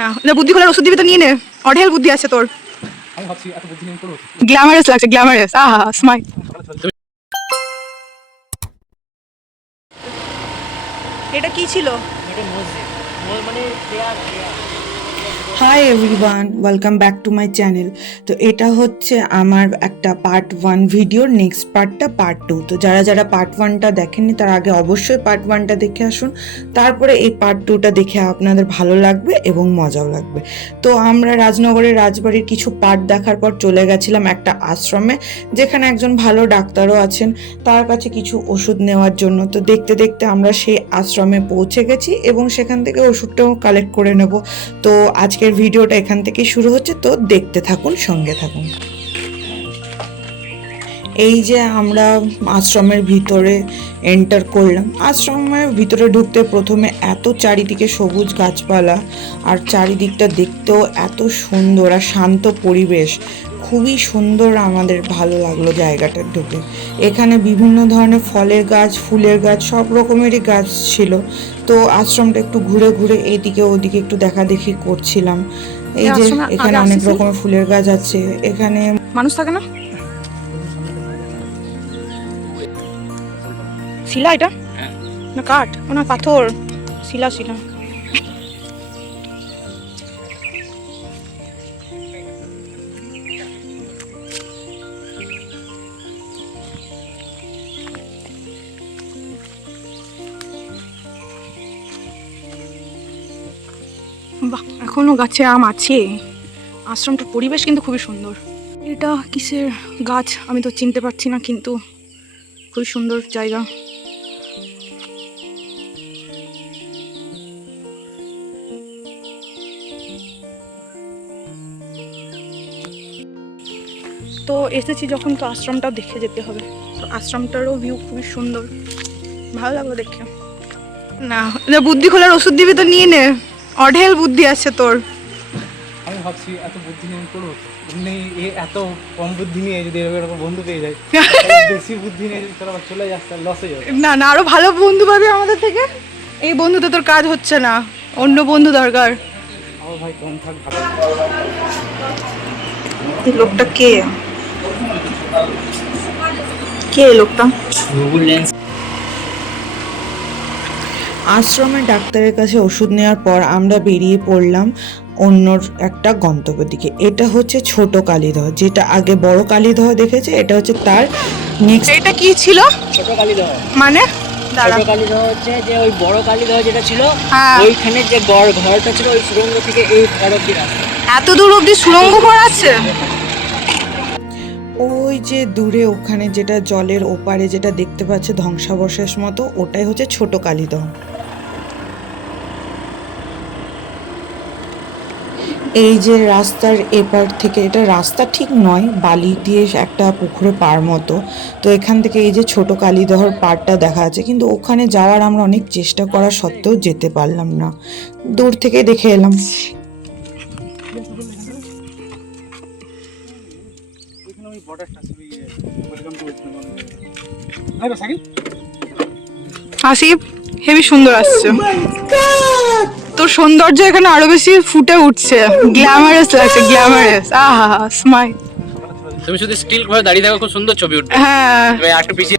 না বুদ্ধি খোলার ওষুধ দিবি তো নিয়ে নে, অঢেল বুদ্ধি আছে তোর। আমি ভাবছি এত বুদ্ধি নিয়ে করব। গ্ল্যামারাস লাগছে, গ্ল্যামারাস। আহা স্মাইল। এটা কি ছিল? এটা মসজিদ মানে prayer. Hi everyone, welcome back to my channel. তো এটা হচ্ছে আমার একটা পার্ট 1 ভিডিওর নেক্সট পার্টটা পার্ট 2। তো যারা যারা পার্ট 1টা দেখেননি তারা আগে অবশ্যই পার্ট 1টা দেখে আসুন, তারপরে এই পার্ট 2টা দেখে আপনাদের ভালো লাগবে এবং মজাও লাগবে। তো আমরা রাজনগরের রাজবাড়ির কিছু পার্ট দেখার পর চলে গেছিলাম একটা আশ্রমে, যেখানে একজন ভালো ডাক্তারও আছেন, তার কাছে কিছু ওষুধ নেওয়ার জন্য। তো দেখতে দেখতে আমরা সেই আশ্রমে পৌঁছে গেছি এবং সেখান থেকে ওষুধটাও কালেক্ট করে নেব। তো আজকের ভিডিওটা এখান থেকে শুরু হচ্ছে, তো দেখতে থাকুন, সঙ্গে থাকুন। এই যে আমরা আশ্রমের ভিতরে এন্টার করলাম। আশ্রমের ভিতরে ঢুকতে প্রথমে এত চারিদিকে সবুজ গাছপালা, আর চারিদিকটা দেখতেও এত সুন্দর আর শান্ত পরিবেশ, খুবই সুন্দর। আমাদের ভালো লাগলো জায়গাটা ঢুকে। এখানে বিভিন্ন ধরনের ফলের গাছ, ফুলের গাছ, সব রকমেরই গাছ ছিল। তো আশ্রমটা একটু ঘুরে ঘুরে এদিকে ওদিকে একটু দেখা দেখি করছিলাম। এই যে এখানে অনেক রকমের ফুলের গাছ আছে। এখানে মানুষ থাকে না? শিলা এটা না কাঠ না পাথর? শিলা শিলা। বাহ, এখনো গাছে আম আছে। আশ্রমটার পরিবেশ কিন্তু খুবই সুন্দর। এটা কিসের গাছ আমি তো চিনতে পারছি না, কিন্তু খুবই সুন্দর জায়গা। তো এসেছি যখন, তো আশ্রমটাও দেখে যেতে হবে। তো আশ্রমটারও ভিউ খুবই সুন্দর, ভালো লাগলো দেখে। না বুদ্ধি খোলার ওষুধ দিবি তো নিয়ে নে, অঢেল বুদ্ধি আছে তোর। আমি ভাবছি এত বুদ্ধি নিয়ে করব, এমনি এত কম বুদ্ধি নিয়ে যদি এরকম বন্ধু পেয়ে যায়, বেশি বুদ্ধি নিয়ে যদি তোরা চলে যাস তাহলে লস হয়ে যাবে। না আরো ভালো বন্ধু পাবি আমাদের থেকে। এই বন্ধুতে তোর কাজ হচ্ছে না, অন্য বন্ধু দরকার। আমার ভাই কম থাক ভালো। এই লোকটা কে? লোকটা? Google lens. আশ্রমের ডাক্তারের কাছে ওষুধ নেওয়ার পর আমরা বেরিয়ে পড়লাম অন্য একটা গন্তব্যের দিকে। এটা হচ্ছে ছোট কালীদহ, যেটা আগে বড় কালীদহ দেখেছে, এটা হচ্ছে তার নেক্সট। এটা কি ছিল? ছোট কালীদহ মানে ছোট কালীদহ হচ্ছে যে ওই বড় কালীদহ যেটা ছিল, হ্যাঁ। ওইখানে যে ঘরটা ছিল ওই সুড়ঙ্গ থেকে এই ঘর অব্দি রাস্তা। এত দূর অব্দি সুড়ঙ্গ করা আছে? ওই যে দূরে ওখানে যেটা জলের ওপারে যেটা দেখতে পাচ্ছে ধ্বংসাবশেষ মতো, ওটাই হচ্ছে ছোট কালীদহ। এই যে রাস্তার এপার থেকে, এটা রাস্তা ঠিক নয়, বালি দিয়ে একটা পুকুরে পার মতো। তো এখান থেকে এই যে ছোট কালীদহর পাড়টা দেখা যাচ্ছে, কিন্তু ওখানে যাওয়ার আমরা অনেক চেষ্টা করা সত্ত্বেও যেতে পারলাম না, দূর থেকে দেখে এলাম। আসিফ, হেবি সুন্দর আসছে। তোর সৌন্দর্য এখানে আরো বেশি ফুটে উঠছে, গ্ল্যামারাস লাগছে, গ্ল্যামারাস। আহা স্মাইল। তুমি শুধু স্টিল ভাবে দাঁড়িয়ে থাকো, খুব সুন্দর ছবি উঠবে। হ্যাঁ, একটু পিছিয়ে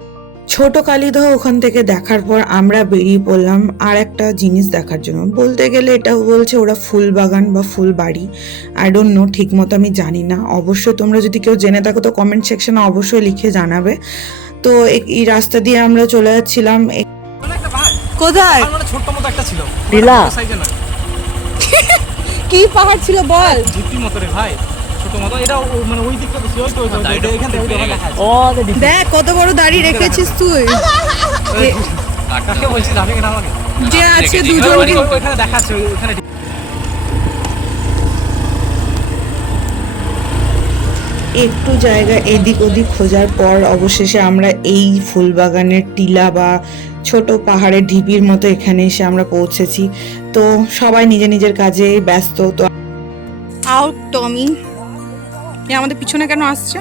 ছোট কালীদহ ওখান থেকে দেখার পর আমরা বেরিয়ে পড়লাম আর একটা জিনিস দেখার জন্য। বলতে গেলে এটা বলছে ওরা ফুল বাগান বা ফুল বাড়ি, আই ডোন্ট নো, ঠিক মতো আমি জানি না। অবশ্যই তোমরা যদি কেউ জেনে থাকো তো কমেন্ট সেকশনে অবশ্যই লিখে জানাবে। তো এই রাস্তা দিয়ে আমরা চলে যাচ্ছিলাম। কোথায়? মানে ছোট্ট মতো একটা ছিল, টিলা সাইজে না, কি পাহাড় ছিল বল? জিপি মতো রে ভাই, ছোট মতো। এটা মানে ওই দিকটা বেশি, ওই তো এখান থেকে দেখা যাচ্ছে। ও দেখ কত বড় দাড়ি রেখেছিস তুই। কাকে বলছিস, আমি না আমাকে যে আছে দুজন, ওখানে দেখাচ্ছে, ওখানে একটু জায়গা এদিক ওদিক খোঁজার পর অবশেষে আমরা এই ফুলবাগানের টিলা বা ছোট পাহাড়ের ঢিপির মতো এখানে এসে আমরা পৌঁছেছি। তো সবাই নিজের নিজের কাজে ব্যস্ত। তো আউট টমি, এ আমাদের পিছনে কেন আসছে?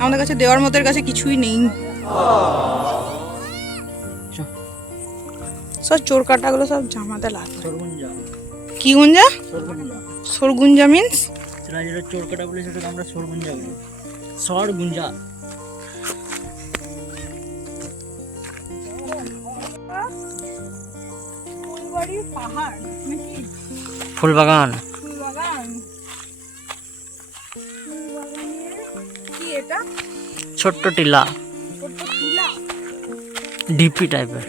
আমাদের কাছে দেওয়ার মতো কাছে কিছুই নেই। সব চোর কাটাগুলো সব জামাতে লাগবে। কি গুঞ্জা? সরগুঞ্জা মিন্স? সেটা যেটা চোরকাটা বলে সেটাকে আমরা সরগুঞ্জা বলি। সরগুঞ্জা। ফুলবাড়ির পাহাড় নাকি? ফুলবাগান। ফুলবাগান। কি এটা? ছোট্ট টিলা, ছোট্ট টিলা। ডিপি টাইপের।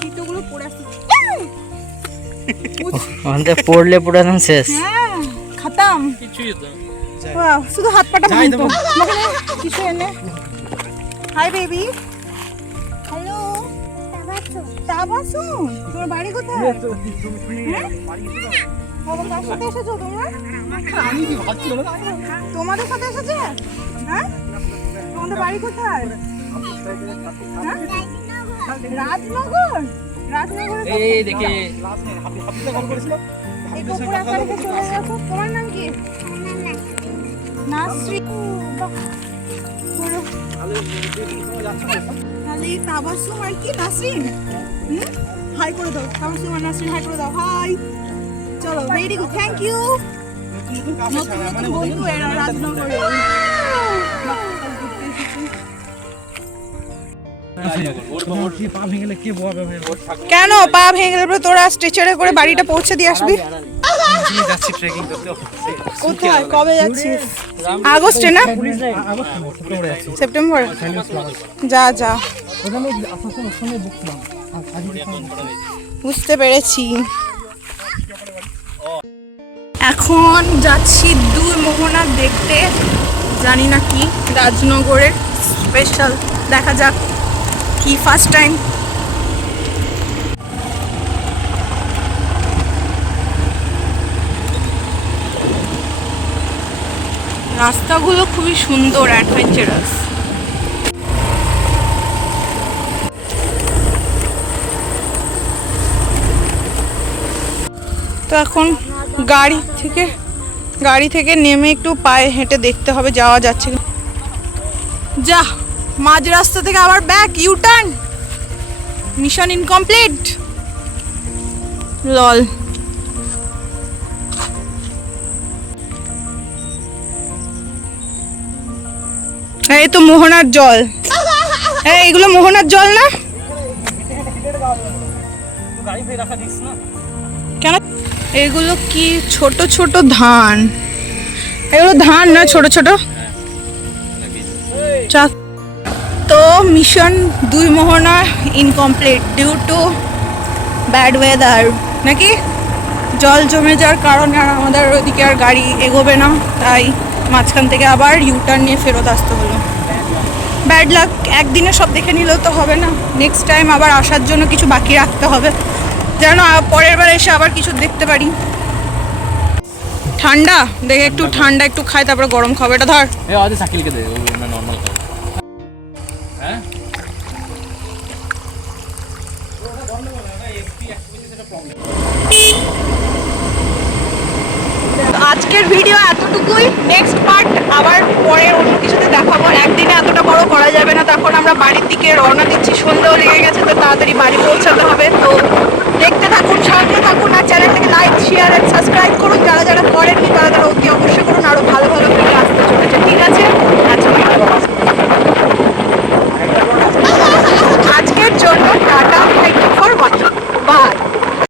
জুতোগুলো পরে আসছে। আমাদের পড়লে পুরো একদম শেষ। হ্যাঁ, খতম। কিছুই তো ওয়াও, শুধু হাত পাটা ভাঙতো। কিছু এনে। Hi baby. হ্যালো। তাবাসু। তোমার বাড়ি কোথায়? হ্যাঁ? বাবা, কার সাথে এসেছো তোমরা? আমি কি ভাবছিলাম না তোমাদের সাথে এসেছে? হ্যাঁ? তোমাদের বাড়ি কোথায়? হ্যাঁ? রাজনগর। রাজনগরে এই দেখে হাফিজা কল করেছিল এই কপুর আকারে চলে গেছো। তোমার নাম কি? নাসরি। বাহ, বড়। তাহলে এই তাবাসসুম আর কি নাসরিন? হাই করে দাও। তাবাসসুম আর নাসরিন হাই করে দাও। হাই। চলো, ভেরি গুড, থ্যাংক ইউ। নতুন নতুন বন্ধু এরা রাজনগরে। পা ভেঙে গেলে কে বোয়াবে ভাই? কেন পা ভেঙে গেলে পরে তোরা স্ট্রেচারে করে বাড়িটা পৌঁছে দিয়ে আসবি? যাচ্ছি ট্রেকিং করতে। কোথায়? কবে যাচ্ছিস? আগস্টে না? সেপ্টেম্বরে যাচ্ছি। সেপ্টেম্বর? যা যা, ওখানে আসার সময় ওখানে বুকছিলাম। বুঝতে পেরেছি। এখন যাচ্ছি দুই মোহনা দেখতে, জানি না কি, রাজনগরের স্পেশাল। দেখা যাক কি, ফার্স্ট টাইম। রাস্তাগুলো খুবই সুন্দর, অ্যাডভেঞ্চারাস। তো এখন গাড়ি থেকে নেমে একটু পায়ে হেঁটে দেখতে হবে যাওয়া যাচ্ছে কি। যা, মাঝ রাস্তা থেকে আবার back, U turn. Mission incomplete. Lol. এই তো মোহনার জল। এইগুলো মোহনার জল না? গাড়ি ফের রাখা দিস না। কেন? এগুলো কি ছোট ছোট ধান? এগুলো ধান না, ছোট ছোট। তো মিশন দুই মোহনা incomplete due to bad weather নাকি? জল জমে যাওয়ার কারণে আর আমাদের ওইদিকে আর গাড়ি এগোবে না, তাই মাঝখান থেকে আবার ইউটার্ন নিয়ে ফেরত আসতে হলো। Bad luck. একদিনে সব দেখে নিলেও তো হবে না, নেক্সট টাইম আবার আসার জন্য কিছু বাকি রাখতে হবে, যেন পরের বার এসে আবার কিছু দেখতে পারি। ঠান্ডা দেখে একটু ঠান্ডা একটু খাই, তারপরে গরম খাবো। এটা ধর। এ আজ সাকিলকে দে, ও না নরমাল খাবে। হ্যাঁ আজকের ভিডিও এতটুকুই। নেক্সট পার্ট আবার পরে অন্য কিছুতে দেখাবো। একদিনে এতটা বড় করা যাবে না, তখন আমরা বাড়ির দিকে রওনা দিচ্ছি। সন্ধ্যাও লেগে গেছে, তো তাড়াতাড়ি বাড়ি পৌঁছাতে হবে। তো দেখতে থাকুন, সঙ্গে থাকুন, আর চ্যানেলটাকে লাইক, শেয়ার এন্ড সাবস্ক্রাইব করুন।